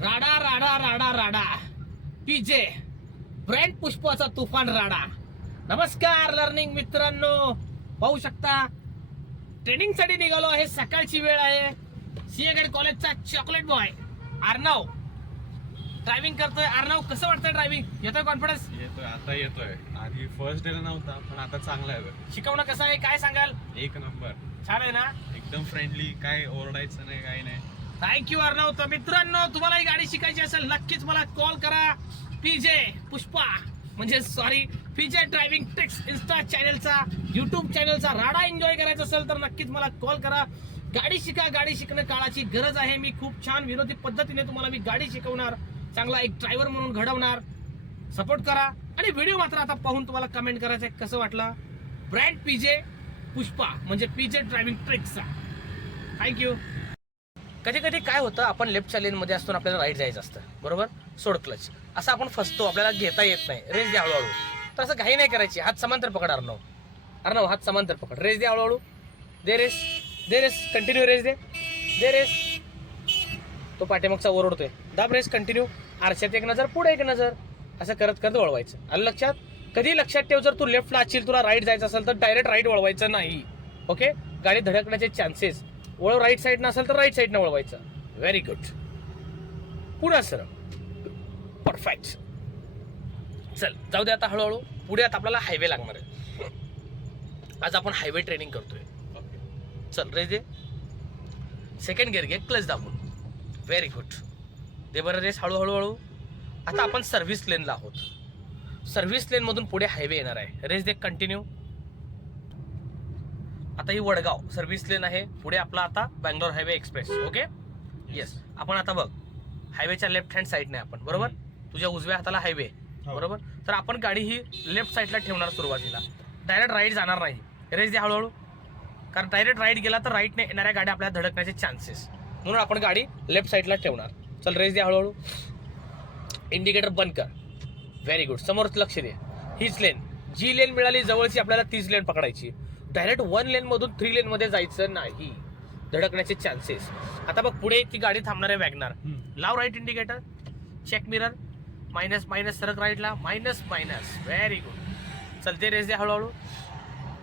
राडा राडा राडा राडा. पीजे. ब्रँड पुष्पाचा तुफान राडा. नमस्कार लर्निंग मित्रांनो. पाहू शकता ट्रेनिंगसाठी निघालो आहे. सकाळची वेळ आहे. सिंहगड कॉलेजचा चॉकलेट बॉय अर्णव ड्रायव्हिंग करतोय. अर्णव कसं वाटतंय ड्रायव्हिंग येतोय कॉन्फिडन्स येतोय आता येतोय. आधी फर्स्ट डे नव्हता पण आता चांगला आहे बघ. शिकवणं कसं आहे? काय सांगाल? एक नंबर. छान आहे ना? एकदम फ्रेंडली काय ओरडायचं नाही काही नाही. थँक्यू अर्णव तर मित्रांनो तुम्हाला ही गाडी शिकायची असेल नक्कीच मला कॉल करा. पीजे पुष्पा म्हणजे sorry PJ driving tricks Insta चॅनलचा युट्यूब चॅनलचा राडा एन्जॉय करायचा असेल तर नक्कीच मला कॉल करा. गाडी शिका गाडी शिकणं काळाची गरज आहे. मी खूप छान विनोदी पद्धतीने तुम्हाला मी गाडी शिकवणार चांगला एक ड्रायव्हर म्हणून घडवणार. सपोर्ट करा. आणि व्हिडिओ मात्र आता पाहून तुम्हाला कमेंट करायचं आहे. कसं वाटलं? ब्रँड पीजे पुष्पा म्हणजे पीजे ड्रायव्हिंग ट्रिक्सचा थँक्यू कधी कधी काय होतं आपण लेफ्ट लेन असतो आपल्याला राईट जायचं असतं. बरोबर? सोड क्लच असं आपण फसतो आपल्याला घेता येत नाही. रेस द्या हळूहळू. तर असं घाई नाही करायची. हात समांतर पकड अर्णव. अर्णव हात समांतर पकड. रेस द्या हळूहळू. दे रेस. दे रेस. कंटिन्यू रेस दे. दे रेस. तो पाठीमागचा ओरडतोय दाब रेस. कंटिन्यू आरशात एक नजर पुढे एक नजर. असं करत करत वळवायचं. आलं लक्षात? कधी लक्षात ठेव जर तू लेफ्टला असेल तुला राईट जायचं असेल तर डायरेक्ट राईट वळवायचं नाही. ओके गाडी धडकण्याचे चान्सेस वळव राईट साईड नसेल तर राईट साईडनं वळवायचं. व्हेरी गुड पुन्हा सर. परफेक्ट चल जाऊ दे आता हळूहळू. पुढे आता आपल्याला हायवे लागणार आहे. आज आपण हायवे ट्रेनिंग करतोय. चल रेस दे. सेकंड गिअर घे क्लच दाबून. व्हेरी गुड दे बरं रेस हळूहळू हळू आता आपण सर्व्हिस लेनला आहोत. सर्व्हिस लेनमधून पुढे हायवे येणार आहे. रेस दे कंटिन्यू आता ही वडगाव सर्व्हिस लेन आहे. पुढे आपला आता Bangalore highway express okay yes आपण आता बघ हायवेच्या लेफ्ट हँड साईडने आपण बरोबर? तुझ्या उजव्या हाताला हायवे हो. बरोबर? तर आपण गाडी ही लेफ्ट साईडला ठेवणार सुरुवातीला. डायरेक्ट राईट जाणार नाही. रेस दे हळूहळू. कारण डायरेक्ट राईट गेला तर राईटने येणाऱ्या गाड्या आपल्याला धडकण्याचे चान्सेस म्हणून आपण गाडी लेफ्ट साईडला ठेवणार. चल रेस दे हळूहळू. इंडिकेटर बंद कर. व्हेरी गुड समोरच लक्ष दे. हीच लेन जी लेन मिळाली जवळची आपल्याला तीच लेन पकडायची. डायरेक्ट वन लेन मधून थ्री लेन मध्ये जायचं नाही. धडकण्याचे चान्सेस आता बघ पुढे ती गाडी थांबणार आहे वॅगनार. लाव right indicator check mirror minus minus सरक राईटला मायनस मायनस व्हेरी गुड चलते रेस दे हळूहळू.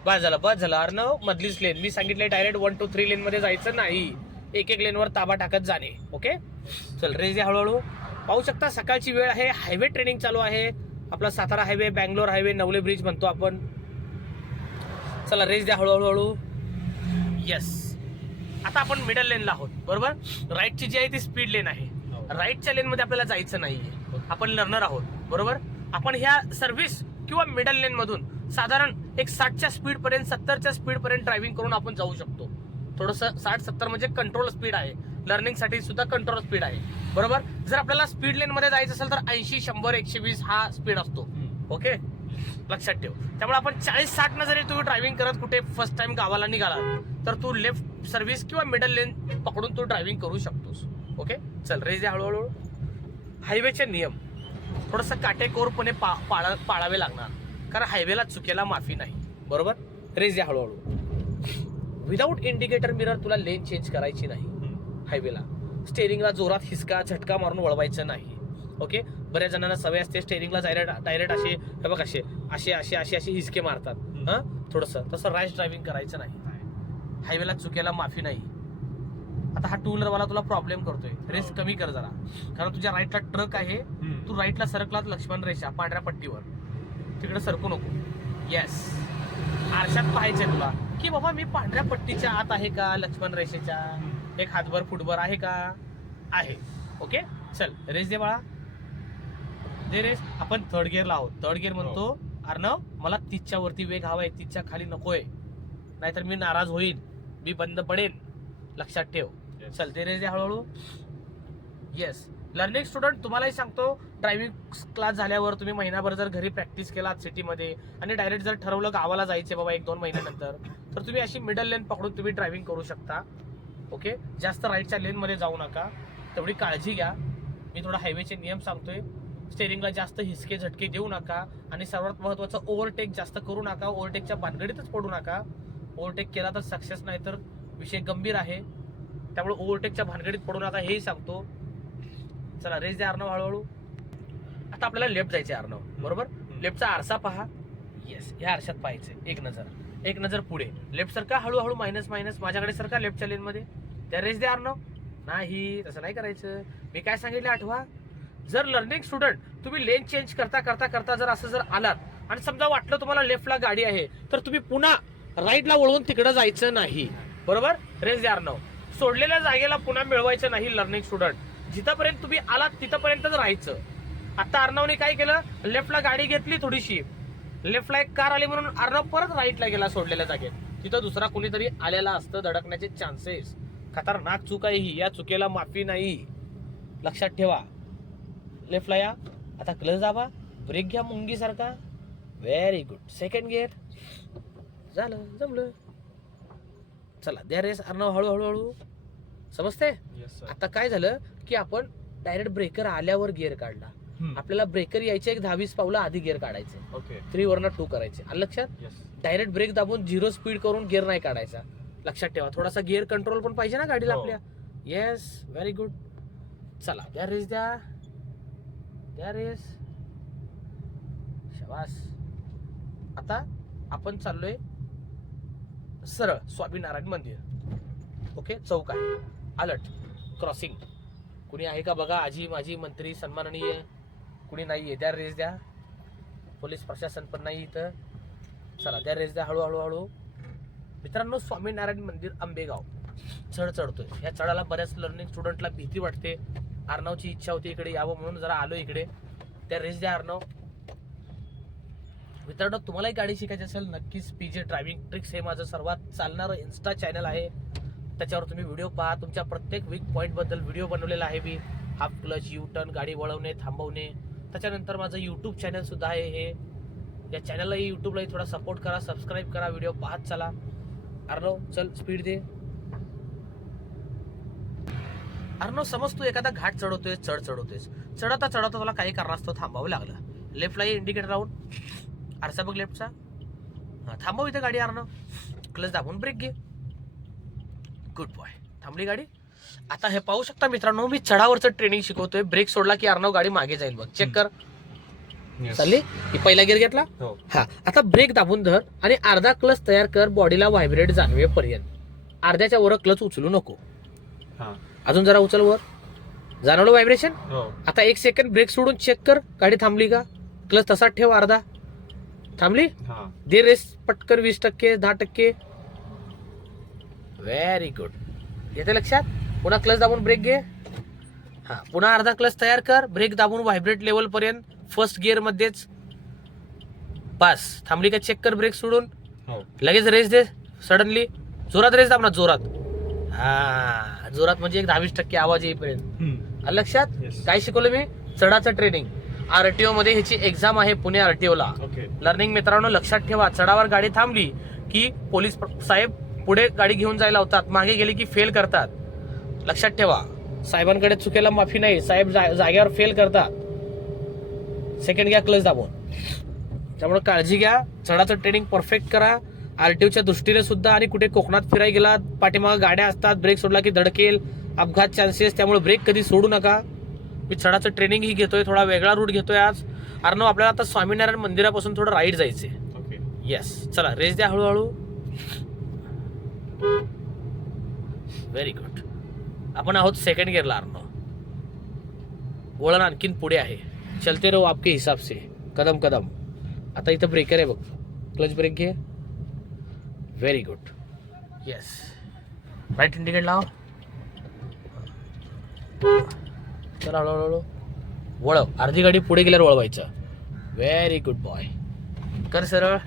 बस झालं बस झालं. अर्णव मधलीच लेन. मी सांगितले direct one two three lane मध्ये जायचं नाही. एक एक लेनवर ताबा टाकत जाणे. ओके चल रेस दे हळूहळू. पाहू शकता सकाळची वेळ आहे. हायवे ट्रेनिंग चालू आहे. आपला Satara highway Bangalore highway Navale bridge म्हणतो आपण. चला रेस द्या हळूहळू. हळू येस आता आपण मिडल लेनला आहोत बरोबर? राईटची जी आहे ती स्पीड लेन आहे. हो. राईटच्या लेन मध्ये आपल्याला जायचं नाहीये. आपण लर्नर आहोत बरोबर? आपण ह्या सर्व्हिस किंवा मिडल लेन मधून साधारण एक साठच्या स्पीड पर्यंत सत्तरच्या स्पीड पर्यंत ड्रायव्हिंग करून आपण जाऊ शकतो. थोडस साठ सत्तर म्हणजे कंट्रोल स्पीड आहे. लर्निंगसाठी सुद्धा कंट्रोल स्पीड आहे. बरोबर? जर आपल्याला स्पीड लेन मध्ये जायचं असेल तर ऐंशी शंभर एकशे वीस हा स्पीड असतो. ओके लक्षात ठेव. त्यामुळे आपण चाळीस साठ न जरी तुम्ही ड्रायव्हिंग करत कुठे फर्स्ट टाइम गावाला निघाला तर तू लेफ्ट सर्व्हिस किंवा मिडल लेन पकडून तू ड्रायव्हिंग करू शकतोस. ओके चल रेज द्या हळूहळू. हायवेचे नियम. थोडस काटेकोरपणे पा पाळा पाळावे लागणार. कारण हायवेला चुकेला माफी नाही. बरोबर? रेज द्या हळूहळू. विदाऊट इंडिकेटर मिरर तुला लेन चेंज करायची नाही. हायवेला स्टेरिंगला जोरात हिसका झटका मारून वळवायचं नाही. ओके बऱ्याच जणांना सवय असते स्टेअरिंगला डायरेक्ट डायरेक्ट असे हे बघ असे असे असे असे असे हिसके मारतात. हा? थोडस. तसं रॅश ड्रायव्हिंग करायचं नाही. हायवेला चुकेला माफी नाही. आता हा टू व्हीलरवाला तुला प्रॉब्लेम करतोय. रेस कमी कर जरा. कारण तुझ्या राईटला ट्रक आहे. तू राईटला सरकलात लक्ष्मण रेषा पांढऱ्या पट्टीवर. तिकडे सरकू नको. येस आरशात पाहायचंय तुला. की बाबा मी पांढऱ्या पट्टीच्या आत आहे का? लक्ष्मण रेषेच्या. एक हातभर फुटभर आहे का? आहे. ओके चल. रेस दे बाळा. रेस आपण थर्ड गिअरला आहोत. थर्ड गिअर म्हणतो अर्णव मला तीसच्या वरती वेग हवाय तीसच्या खाली नकोय. नाहीतर मी नाराज होईन मी बंद पडेन. लक्षात ठेव. चल ते रेस हळूहळू. येस लर्निंग स्टुडंट तुम्हालाही सांगतो ड्रायव्हिंग क्लास झाल्यावर तुम्ही महिनाभर जर घरी प्रॅक्टिस केलात सिटीमध्ये आणि डायरेक्ट जर ठरवलं गावाला जायचे बाबा एक दोन महिन्यानंतर तर तुम्ही अशी मिडल लेन पकडून तुम्ही ड्रायव्हिंग करू शकता. ओके जास्त राईटच्या लेनमध्ये जाऊ नका. तेवढी काळजी घ्या. मी थोडा हायवेचे नियम सांगतोय. स्टेअरिंगला जास्त हिसके झटके देऊ नका आणि सर्वात महत्वाचं ओव्हरटेक जास्त करू नका. ओव्हरटेकच्या भानगडीतच पडू नका. ओव्हरटेक केला तर सक्सेस नाही तर विषय गंभीर आहे. त्यामुळे ओव्हरटेकच्या भानगडीत पडू नका हेही सांगतो. चला रेस द्या अर्णव हळूहळू. आता आपल्याला लेफ्ट जायचे अर्णव. बरोबर? लेफ्टचा आरसा पहा. येस या आरशात पाहायचे एक नजर. एक नजर पुढे. लेफ्ट सरका हळूहळू मायनस मायनस माझ्याकडे सरका लेफ्टच्या लेन मध्ये. त्या रेस द्या अर्णव. नाही तसं नाही करायचं. मी काय सांगितलं आठवा? जर लर्निंग स्टुडंट तुम्ही लेन चेंज करता करता करता जर असं जर आलात आणि समजा वाटलं तुम्हाला लेफ्टला गाडी आहे तर तुम्ही पुन्हा राईटला वळवून तिकडे जायचं नाही. बरोबर? रेस द्या अर्णव. सोडलेल्या जागेला पुन्हा मिळवायचं नाही लर्निंग स्टुडंट जिथपर्यंत तुम्ही आलात तिथपर्यंतच राहायचं. आता अर्णवने काय केलं? लेफ्टला गाडी घेतली थोडीशी. लेफ्टला एक कार आली म्हणून अर्णव परत राईटला गेला सोडलेल्या जागेत. तिथं दुसरा कोणीतरी आलेला असतं धडकण्याचे चान्सेस खतरनाक चूक आहे ही. या चुकीला माफी नाही. लक्षात ठेवा. लेफ्टला या. आता क्लच दाबा. ब्रेक घ्या मुंगी सारखा व्हेरी गुड सेकंड गिअर झालं. जमलं. चला द्या रेस अर्णव हळू हळू हळू समजते आता काय झालं की आपण डायरेक्ट ब्रेकर आल्यावर गिअर काढला. आपल्याला ब्रेकर यायचे एक दहावीस पावलं आधी गिअर काढायचे. ओके थ्री वरनं टू करायचे. आलं लक्षात? डायरेक्ट ब्रेक दाबून झिरो स्पीड करून गिअर नाही काढायचा. लक्षात ठेवा. थोडासा गिअर कंट्रोल पण पाहिजे ना गाडीला हो. आपल्या? येस व्हेरी गुड चला द्या रेस द्या. द्या रेस शबास. आता आपण चाललोय सरळ स्वामीनारायण मंदिर. ओके चौक आहे. अलर्ट क्रॉसिंग कुणी आहे का बघा? आजी माझी मंत्री सन्माननीय. कुणी नाही आहे द्या रेस द्या. पोलीस प्रशासन पण नाही इथं. चला द्या रेस द्या हळूहळू हळू. मित्रांनो स्वामीनारायण मंदिर आंबेगाव. चढ चढतोय. या चढाला बऱ्याच लर्निंग स्टुडंटला भीती वाटते. अर्णवची इच्छा होती इकडे यावं म्हणून जरा आलो इकडे. त्या रेस द्या अर्णव मित्रांनो तुम्हालाही गाडी शिकायची असेल नक्कीच पीजे ड्रायव्हिंग ट्रिक्स हे माझं सर्वात चालणारं इन्स्टा चॅनल आहे. त्याच्यावर तुम्ही व्हिडिओ पहा. तुमच्या प्रत्येक वीक पॉईंटबद्दल व्हिडिओ बनवलेला आहे मी. हाफ क्लच यू टर्न गाडी वळवणे थांबवणे. त्याच्यानंतर माझं यूट्यूब चॅनलसुद्धा आहे हे. या चॅनललाही यूट्यूबलाही थोडा सपोर्ट करा सबस्क्राईब करा व्हिडिओ पाहत चला. अर्णव चल स्पीड दे. अर्णव समज तू एखादा घाट चढवतोय चढ चढवतोयस. चढवता चढवता तुला काही कारणास्तव थांबावं लागलं. लेफ्टला इंडिकेटर लावून आरसा बघ लेफ्टचा हा थांबव इथे गाडी अर्णव क्लच दाबून ब्रेक घे. गुड बॉय थांबली गाडी. आता हे पाहू शकता मित्रांनो मी चढावरचं ट्रेनिंग शिकवतोय. ब्रेक सोडला की अर्णव गाडी मागे जाईल बघ. चेक कर. चालली? की पहिला गिअर घेतला? हो. हा आता ब्रेक दाबून धर आणि अर्धा क्लच तयार कर बॉडीला व्हायब्रेट जाणवेपर्यंत. अर्ध्याच्या वर क्लच उचलू नको. हा. अजून जरा उचल वर. जाणवलं व्हायब्रेशन हो. आता एक सेकंड ब्रेक सोडून चेक कर गाडी थांबली का? क्लच तसाच ठेव अर्धा. थांबली? हा. दे रेस पटकन वीस टक्के दहा टक्के. व्हेरी गुड येते लक्षात? पुन्हा क्लच दाबून ब्रेक घे. हा पुन्हा अर्धा क्लच तयार कर. ब्रेक दाबून व्हायब्रेट लेवल पर्यंत फर्स्ट गिअर मध्येच. पास थांबली का चेक कर ब्रेक सोडून? हो. लगेच रेस दे सडनली जोरात रेस दाब ना जोरात. हा. जोरात म्हणजे एक दहावीस टक्के आवाज येईपर्यंत. आलं लक्षात Yes. काय शिकवलं मी? चढाचं ट्रेनिंग आरटीओ मध्ये ह्याची एक्झाम आहे पुणे आरटीओ ला. ओके लर्निंग मित्रांनो लक्षात ठेवा. चढावर गाडी थांबली की पोलीस प्र- साहेब पुढे गाडी घेऊन जायला होतात. मागे गेली की फेल करतात. लक्षात ठेवा. साहेबांकडे चुकीला माफी नाही. साहेब जा- जागेवर फेल करतात. सेकंड घ्या क्लच दाबून. त्यामुळे काळजी घ्या. चढाचं ट्रेनिंग परफेक्ट करा. आरटीओच्या दृष्टीने सुद्धा आणि कुठे कोकणात फिरायला गेलात पाठीमागं गाड्या असतात ब्रेक सोडला की धडकेल अपघात चान्सेस त्यामुळे ब्रेक कधी सोडू नका. मी चढाचं ट्रेनिंग ही घेतोय थोडा वेगळा रूट घेतोय आज. अर्णव आपल्याला आता स्वामीनारायण मंदिरापासून थोडं राईट जायचंय. ओके येस चला रेस द्या हळूहळू. व्हेरी गुड आपण आहोत सेकंड गिअरला अर्णव. वळण आणखीन पुढे आहे. चलते रहो आपके हिसाब से. कदम कदम. आता इथं ब्रेकर आहे बघ. क्लच ब्रेक घे. Very good yes right indicate लाव चला हळूहळू वळव. अर्धी गाडी पुढे गेल्यावर वळवायचं. व्हेरी गुड बॉय कर सरळ.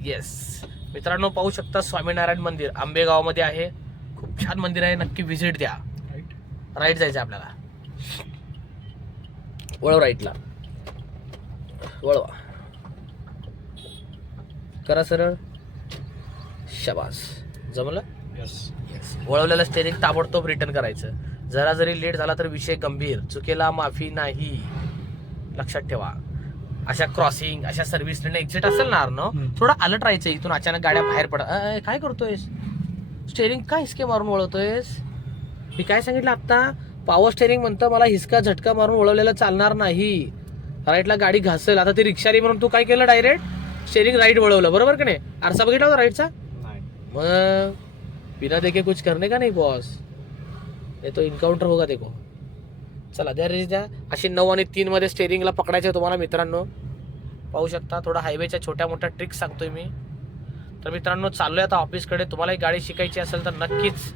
येस मित्रांनो पाहू शकता स्वामीनारायण मंदिर. आंबेगावमध्ये आहे. खूप छान मंदिर आहे. नक्की व्हिजिट द्या. राईट राईट जायचं आपल्याला. वळव राईटला वळवा. करा सरळ. शबास. जमलं? येस येस वळवलेलं स्टेरिंग ताबडतोब रिटर्न करायचं. जरा जरी लेट झाला तर विषय गंभीर. चुकेला माफी नाही. लक्षात ठेवा. अशा क्रॉसिंग अशा सर्व्हिस एक्झिट असेल ना हम्म. थोडं अलर्ट राहायचं इथून अचानक गाड्या बाहेर अय, काय करतोयस? स्टेरिंग काय हिसके मारून वळवतोयस? मी काय सांगितलं आता पॉवर स्टेरिंग म्हणतं मला हिसका झटका मारून वळवलेलं चालणार नाही. राईटला गाडी घासेल. आता ती रिक्षारी म्हणून तू काय केलं डायरेक्ट स्टेरिंग राईट वळवलं. बरोबर की नाही? आरसा बघितला होता राईटचा? मग बिना देखे कुछ करने का नाही बॉस ये तो इन्काउंटर होगा देखो. चला द्या रेस द्या अशी नऊ आणि तीनमध्ये स्टेरिंगला पकडायचे तुम्हाला मित्रांनो. पाहू शकता थोडा हायवेच्या छोट्या मोठ्या ट्रिक्स सांगतोय मी. तर मित्रांनो चाललोय आता ऑफिसकडे तुम्हालाही गाडी शिकायची असेल तर नक्कीच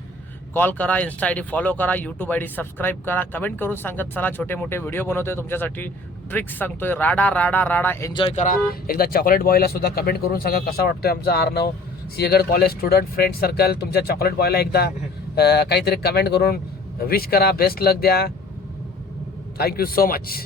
कॉल करा इन्स्टा आय डी फॉलो करा यूट्यूब आय डी सबस्क्राईब करा. कमेंट करून सांगत चला छोटे मोठे व्हिडिओ बनवतोय तुमच्यासाठी. ट्रिक्स सांगतोय राडा राडा राडा एन्जॉय करा. एकदा चॉकलेट बॉयला सुद्धा कमेंट करून सांगा कसा वाटतोय आमचा Arnav Sinhagad college student friend circle तुमच्या चॉकलेट बॉयला एकदा काहीतरी कमेंट करून विश करा बेस्ट लक द्या. Thank you so much